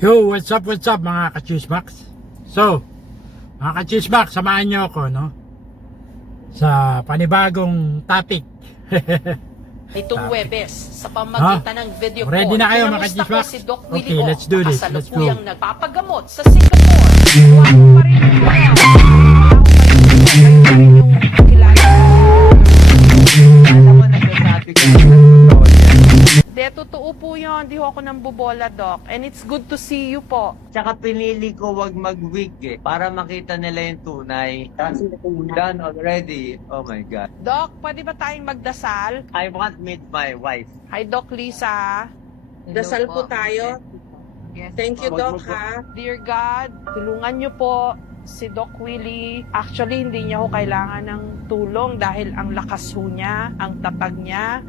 Yo, what's up mga ka-Chismax? So, mga ka-Chismax, samahan nyo ako, no? Sa panibagong topic. Itong Webes, sa pamagitan ng video call. Ready na kayo mga Kinamusta ka-Chismax? po si Doc Okay, Willie let's do this. Let's go. kasalukuyang nagpapagamot sa Singapore. Huwag pa rin ang Alam mo, nagsasabi ko De, totoo po yun. Di ho ako nang bubola, Doc. And it's good to see you po. Tsaka pinili ko wag mag-wig para makita nila yung tunay. Done already. Oh my God. Doc, pwede ba tayong magdasal? I want meet my wife. Hi, Doc Lisa. Dasal po tayo. Thank you, Doc, ha? Dear God, tulungan niyo po si Doc Willie. Actually, hindi niya ho kailangan ng tulong dahil ang lakas ho niya, ang tatag niya.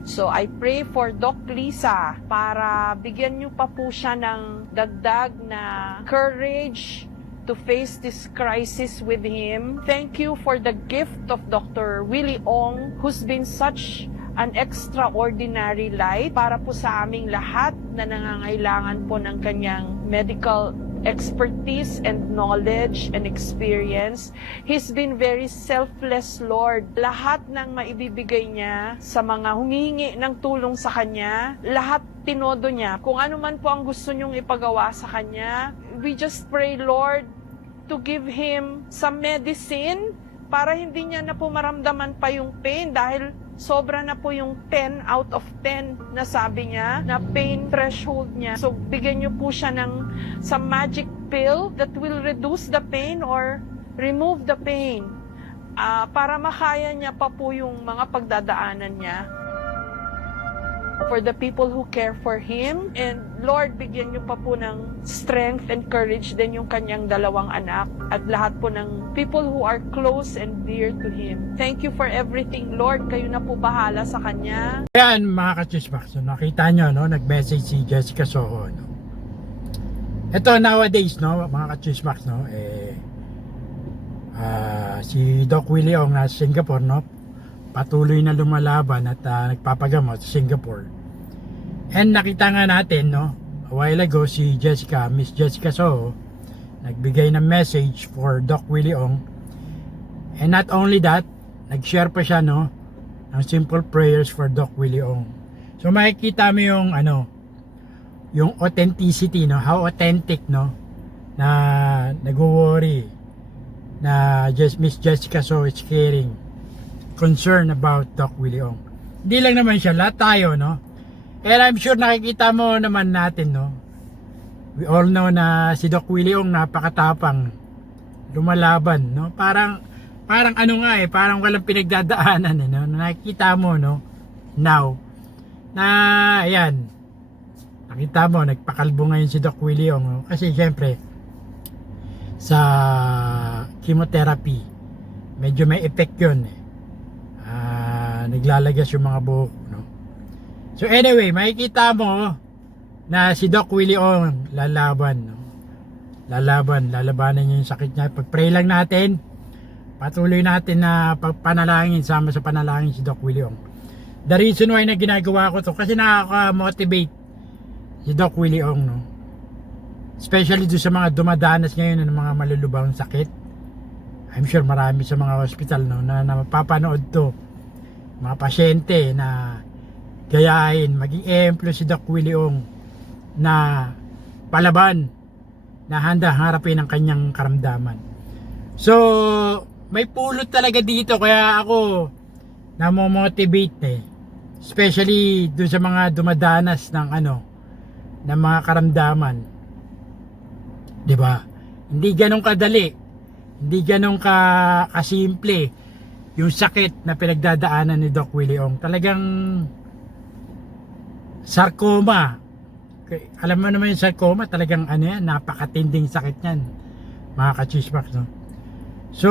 So, I pray for Doc Lisa para bigyan niyo pa po siya ng dagdag na courage to face this crisis with him. Thank you for the gift of Dr. Willie Ong, who's been such an extraordinary light para po sa aming lahat na nangangailangan po ng kanyang medical expertise and knowledge and experience. He's been very selfless, Lord. Lahat ng maibibigay niya sa mga humihingi ng tulong sa kanya, lahat tinodo niya. Kung ano man po ang gusto niyong ipagawa sa kanya, we just pray, Lord, to give him some medicine para hindi niya na po maramdaman pa yung pain dahil sobra na po yung 10 out of 10 na sabi niya, na pain threshold niya. So, bigyan niyo po siya ng some magic pill that will reduce the pain or remove the pain para makaya niya pa po yung mga pagdadaanan niya. For the people who care for him. And Lord, bigyan niyo pa po ng strength and courage din yung kanyang dalawang anak at lahat po ng people who are close and dear to him. Thank you for everything, Lord. Kayo na po bahala sa kanya. Ayan mga ka-Chismax, so, nakita nyo, no? Nag-message si Jessica Soho, no? Ito nowadays, no, mga ka-Chismax, no? Si Doc Willie Ong nasa Singapore, no? Patuloy na lumalaban at nagpapagamot sa Singapore. And nakita nga natin, no, a while ago si Miss Jessica Soho, nagbigay ng message for Doc Willie Ong. And not only that, nag-share pa siya, no, ng simple prayers for Doc Willie Ong. So makikita mo yung yung authenticity, no, how authentic, no, na nag-worry na Miss Jessica Soho is caring, concern about Doc Willie Ong. Hindi lang naman siya, lahat tayo, no. And I'm sure nakikita mo naman natin, no. We all know na si Doc Willie Ong napakatapang lumalaban, no. Parang ano nga parang walang pinagdadaanan, no. Nakikita mo, no, now na ayan, nakita mo nagpakalbo ngayon si Doc Willie Ong, no? Kasi syempre sa chemotherapy medyo may effect yun, naglalagas yung mga buhok, no. So anyway, makikita mo na si Doc Willie Ong lalaban, no? Lalabanan niya yung sakit niya. Pag-pray lang natin, patuloy natin na panalangin, sama sa panalangin si Doc Willie Ong. The reason why na ginagawa ko to, kasi nakaka-motivate si Doc Willie Ong, no? Especially doon sa mga dumadanas ngayon ng mga malulubang sakit. I'm sure marami sa mga hospital, no, na mapapanood to, mga pasyente na gayahin, maging ehemplo si Doc Willie Ong na palaban, na handa harapin ang kanyang karamdaman. So may pulot talaga dito, kaya ako namomotivate, especially doon sa mga dumadanas ng ng mga karamdaman, di ba? Hindi ganun kadali, hindi ganun kasimple yung sakit na pinagdadaanan ni Doc Willie Ong. Talagang sarcoma. Alam mo naman yung sarcoma, talagang yan, napakatinding sakit yan, mga ka-Chismax, no? So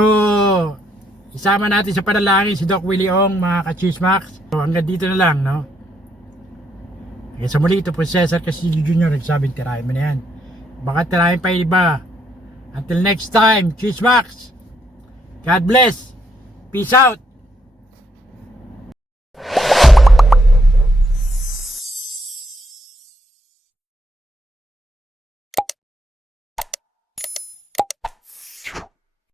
isama natin sa panalangin si Doc Willie Ong, mga ka-Chismax. So hanggang dito na lang, no? Hanggang sa muli, ito po Cesar Castillo Jr. nagsabing tirahin mo na yan, baka tirahin pa yung iba. Until next time, Chismax, God bless, peace out.